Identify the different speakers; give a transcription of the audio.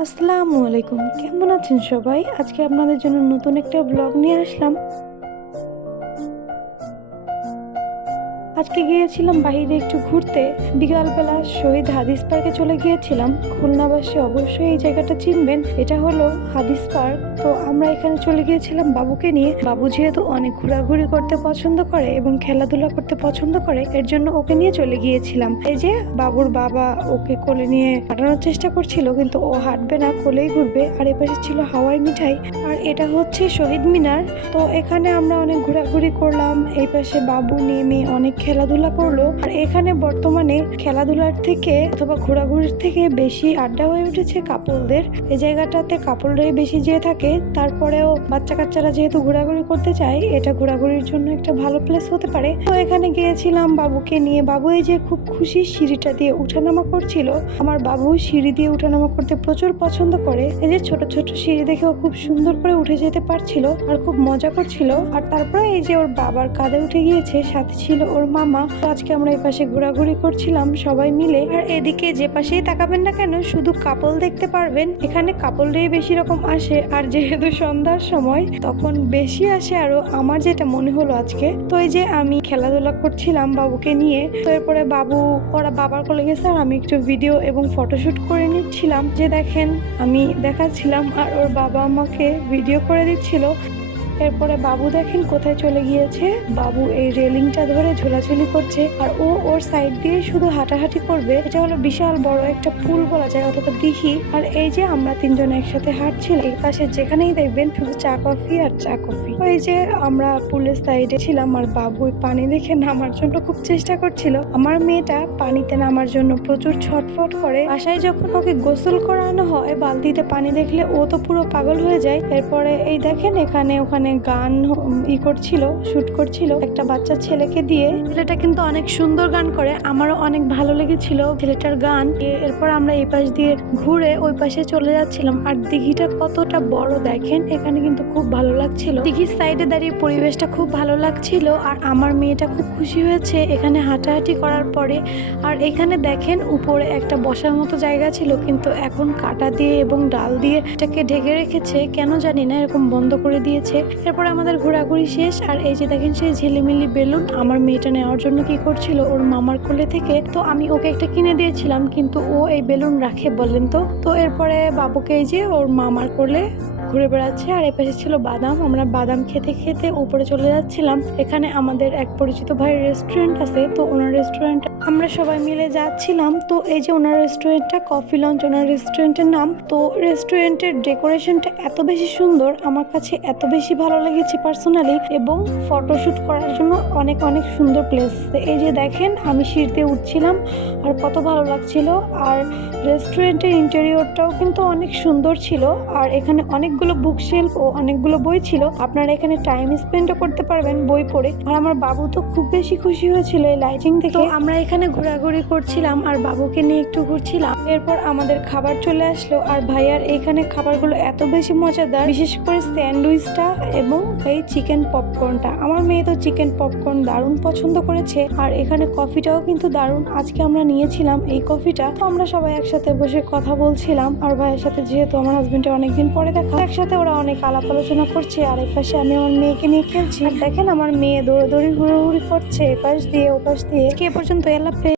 Speaker 1: আসসালামু আলাইকুম। কেমন আছেন সবাই? আজকে আপনাদের জন্য নতুন একটা ব্লগ নিয়ে আসলাম। আজকে গিয়েছিলাম বাইরে একটু ঘুরতে। বিকালবেলা শহীদ হাদিস পার্কে চলে গিয়েছিলাম। খুলনাবাসী অবশ্যই এই জায়গাটা চিনবেন। এটা হলো হাদিস পার্ক। তো আমরা এখানে চলে গিয়েছিলাম বাবুকে নিয়ে। বাবু যেহেতু অনেক ঘোরাঘুরি করতে পছন্দ করে এবং খেলাধুলা করতে পছন্দ করে, এর জন্য ওকে নিয়ে চলে গিয়েছিলাম। এই যে বাবুর বাবা ওকে কোলে নিয়ে হাঁটানোর চেষ্টা করছিল, কিন্তু ও হাঁটবে না, কোলেই ঘুরবে। আর এপাশে ছিল হাওয়াই মিঠাই। আর এটা হচ্ছে শহীদ মিনার। তো এখানে আমরা অনেক ঘোরাঘুরি করলাম। এই পাশে বাবু, নেমে অনেক খেলাধুলা করল। আর এখানে বর্তমানে খেলাধুলার থেকে অথবা ঘোরাঘুরির থেকে বেশি আড্ডা হয়ে উঠেছে কাপলদের এই জায়গাটাতে কাপলরাই বেশি যেয়ে থাকে। তারপরেও বাচ্চা কাচ্চারা যেহেতু ঘোরাঘুরি করতে চায়, এটা ঘোরাঘুরির জন্য একটা ভালো প্লেস হতে পারে। তো এখানে গিয়েছিলাম বাবুকে নিয়ে। বাবু এই যে খুব খুশি সিঁড়িটা দিয়ে উঠানামা করছিল। আমার বাবু সিঁড়ি দিয়ে উঠানামা করতে প্রচুর পছন্দ করে। এই যে ছোট ছোট সিঁড়ি দেখে ও খুব সুন্দর করে উঠে যেতে পারছিল আর খুব মজা করছিল। আর তারপরে এই যে ওর বাবার কাঁধে উঠে গিয়েছে, সাথে ছিল ওর মামা আজকে আমরা এই পাশে ঘোরাঘুরি করছিলাম সবাই মিলে। আর এদিকে যে পাশেই তাকাবেন না কেন, শুধু কাপল দেখতে পারবেন। এখানে কাপলরাই বেশি রকম আসে। আর যেহেতু সন্ধ্যার সময়, তখন বেশি আসে। আরও আমার যেটা মনে হলো আজকে, তো এই যে আমি খেলাধুলা করছিলাম বাবুকে নিয়ে, তো এরপরে বাবু, ওরা বাবার কোলে গেছে আর আমি একটু ভিডিও এবং ফটোশুট করে নিচ্ছিলাম। যে দেখেন, আমি দেখাচ্ছিলাম আর ওর বাবা আমাকে ভিডিও করে দিচ্ছিল। এরপরে বাবু দেখেন কোথায় চলে গিয়েছে। বাবু এই রেলিংটা ধরে ঝোলাঝুলি করছে আর ও ওর সাইড দিয়ে শুধু হাঁটাহাঁটি করবে। এটা হলো বিশাল বড় একটা পুল বলা যায়, অথবা দিঘি। আর এই যে আমরা তিনজন একসাথে হাঁটছিলাম, এই পাশে যেখানেই দেখবেন শুধু চা কফি আর চা কফি। এই যে আমরা পুলের সাইডে ছিলাম আর বাবু ওই পানি দেখে নামার জন্য খুব চেষ্টা করছিল। আমার মেয়েটা পানিতে নামার জন্য প্রচুর ছটফট করে। বাসায় যখন ওকে গোসল করানো হয়, বালতিতে পানি দেখলে ও তো পুরো পাগল হয়ে যায়। এরপরে এই দেখেন এখানে ওখানে গান ই করছিল, শুট করছিল। একটা বাচ্চা ছেলেকে দিয়ে ছেলেটা কিন্তু অনেক সুন্দর গান করে, আমারও অনেক ভালো লেগেছিল ছেলেটার গান। এরপর আমরা এই পাশ দিয়ে ঘুরে ওই পাশে চলে যাচ্ছিলাম। আর দিঘিটা কতটা বড় দেখেন, এখানে কিন্তু খুব ভালো লাগছিল। দিঘির সাইডে দাঁড়িয়ে পরিবেশটা খুব ভালো লাগছিল, আর আমার মেয়েটা খুব খুশি হয়েছে এখানে হাঁটাহাঁটি করার পরে। আর এখানে দেখেন উপরে একটা বসার মতো জায়গা ছিল, কিন্তু এখন কাটা দিয়ে এবং ডাল দিয়ে এটাকে ঢেকে রেখেছে, কেন জানি না, এরকম বন্ধ করে দিয়েছে। এরপরে আমাদের ঘোরাঘুরি শেষ, আর এই যে দেখেন সেই ঝিলিমিলি বেলুন আমার মেয়েটা নেওয়ার জন্য কি করছিল ওর মামার কোলে থেকে। তো আমি ওকে একটা কিনে দিয়েছিলাম, কিন্তু ও এই বেলুন রাখে বললেন তো। তো এরপরে বাবুকে এই যে ওর মামার কোলে ঘুরে বেড়াচ্ছে, আর এপাশে ছিল বাদাম। আমরা বাদাম খেতে খেতে উপরে চলে যাচ্ছিলাম। এখানে আমাদের এক পরিচিত ভাইয়ের রেস্টুরেন্ট আছে, তো ওনার রেস্টুরেন্ট আমরা সবাই মিলে যাচ্ছিলাম। তো এই যে ওনার রেস্টুরেন্টটা কফি লঞ্চ ওনার রেস্টুরেন্টের নাম। তো রেস্টুরেন্টের ডেকোরেশনটা এত বেশি সুন্দর, আমার কাছে এত বেশি ভালো লেগেছে পার্সোনালি এবং ফটোশ্যুট করার জন্য অনেক অনেক সুন্দর প্লেস এই যে দেখেন, আমি সিঁড়িতে উঠছিলাম, আর কত ভালো লাগছিল। আর রেস্টুরেন্টের ইন্টেরিয়রটাও কিন্তু অনেক সুন্দর ছিল, আর এখানে অনেকগুলো বুক শেলফ ও অনেকগুলো বই ছিল। আপনারা এখানে টাইম স্পেন্ডও করতে পারবেন বই পড়ে। আর আমার বাবু তো খুব বেশি খুশি হয়েছিল এই লাইটিং দেখে। আমরা এখানে ঘোরাঘুরি করছিলাম আর বাবুকে নিয়ে একটু ঘুরছিলাম। এরপর আমাদের খাবার চলে আসলো। আর ভাইয়ার এখানে খাবারগুলো এত বেশি মজাদার। বিশেষ করে স্যান্ডউইচটা এবং এই চিকেন পপকর্নটা আমার মেয়ে তো চিকেন পপকর্ন দারুণ পছন্দ করেছে। আর এখানে কফিটাও কিন্তু দারুণ। আজকে আমরা নিয়েছিলাম এই কফিটা তো আমরা সবাই একসাথে বসে কথা বলছিলাম। আর ভাইয়ের সাথে যেহেতু আমার হাজবেন্ডের অনেকদিন পরে দেখা একসাথে ওরা অনেক আলাপ আলোচনা করছে, আর এক পাশে আমি আমার মেয়েকে নিয়ে খেলছি। দেখেন আমার মেয়ে দৌড়াদৌড়ি, হুড়োহুড়ি করছে, এপাশ দিয়ে ওপাশ দিয়ে। কে পর্যন্ত এলাপে